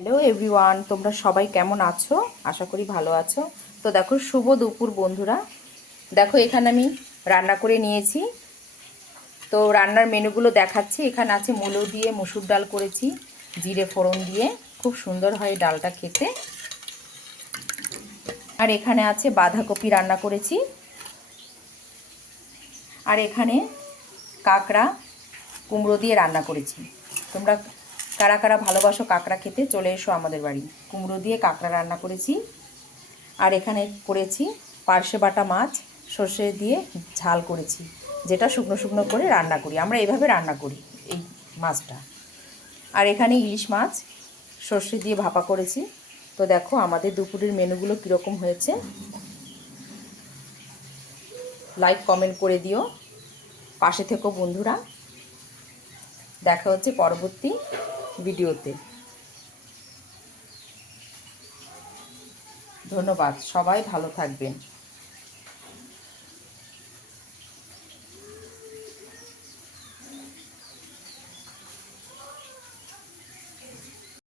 Hello everyone, তোমরা সবাই কেমন আছো? আশা করি ভালো আছো। তো দেখো, শুভ দুপুর বন্ধুরা। দেখো, এখানে আমি রান্না করে নিয়েছি। তো রান্নার মেনুগুলো দেখাচ্ছি। এখানে আছে মূলো দিয়ে মসুর ডাল করেছি, জিরে ফোড়ন দিয়ে, খুব সুন্দর হয় ডালটা খেতে। আর এখানে আছে বাঁধাকপি রান্না করেছি। আর এখানে কাঁকড়া কুমড়ো দিয়ে রান্না করেছি। তোমরা কারা কারা ভালোবাসো কাঁকড়া খেতে, চলে এসো আমাদের বাড়ি। কুমড়ো দিয়ে কাঁকড়া রান্না করেছি। আর এখানে করেছি পার্শে বাটা মাছ সর্ষে দিয়ে ঝাল করেছি, যেটা শুকনো শুকনো করে রান্না করি, আমরা এভাবে রান্না করি এই মাছটা। আর এখানে ইলিশ মাছ সর্ষে দিয়ে ভাপা করেছি। তো দেখো আমাদের দুপুরের মেনুগুলো কীরকম হয়েছে, লাইক কমেন্ট করে দিও, পাশে থেকো বন্ধুরা। দেখা হচ্ছে পরবর্তী ভিডিওতে। ধন্যবাদ, সবাই ভালো থাকবেন।